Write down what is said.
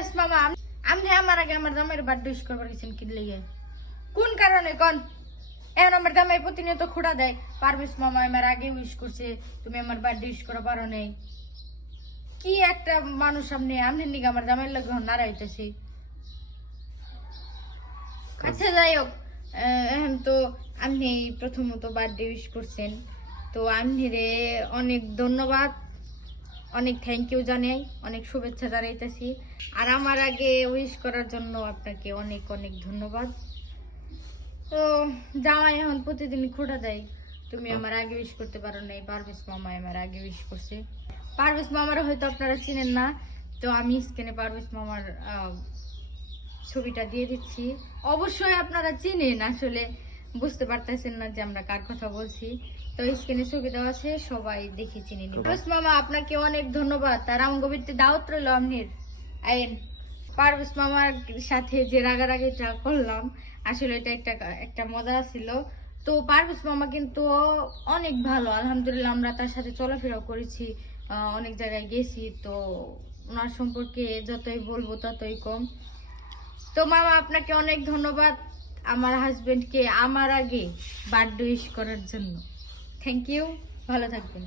পারভেজ মামা আপনি আমার আগে আমার জামাইয়ের বার্থডে উইশ করবার গেছেন কি লেগে? কোন কারণে কোন? এখন আমার জামাই প্রতিনিয়ত খোঁড়া দেয়, পারভেজ মামা আমার আগে উইশ করছে, তুমি আমার বার্থডে উইশ করা পারো নাই। কি একটা মানুষ আপনি আমনের নিকে আমার জামাইয়ের লগে নাড়াইতেছি। আচ্ছা যাই হোক, এখন তো আপনি প্রথমত বার্থডে উইশ করছেন, তো আপনিরে অনেক ধন্যবাদ, অনেক থ্যাংক ইউ জানাই, অনেক শুভেচ্ছা জানাইতেছি। আর আমার আগে উইশ করার জন্য আপনাকে অনেক অনেক ধন্যবাদ। তো জামাই এখন প্রতিদিন খোঁটা দেয়, তুমি আমার আগে উইশ করতে পারো নাই, পারভেজ মামা আমার আগে উইশ করছে। পারভেজ মামার হয়তো আপনারা চিনেন না, তো আমি স্ক্রিনে পারভেজ মামার ছবিটা দিয়ে দিচ্ছি। অবশ্যই আপনারা চিনেন, আসলে বুঝতে পারতেছেন না যে আমরা কার কথা বলছি। তো স্ক্রিনে ছবি দেওয়া আছে, সবাই দেখে চিনে নিন। পারভেজ মামা আপনাকে অনেক ধন্যবাদ, তার আমগবিতে দাওয়াত রইল আমনের আইন। পারভেজ মামার সাথে যে রাগারাগিটা করলাম, আসলে এটা একটা মজা ছিল। তো পারভেজ মামা কিন্তু অনেক ভালো, আলহামদুলিল্লাহ। আমরা তার সাথে চলাফেরাও করেছি, অনেক জায়গায় গেছি। তো ওনার সম্পর্কে যতই বলবো ততই কম। তো মামা আপনাকে অনেক ধন্যবাদ আমার হাজবেন্ডকে আমার আগে বার্থডে উইশ করার জন্য। থ্যাংক ইউ, ভালো থাকবেন।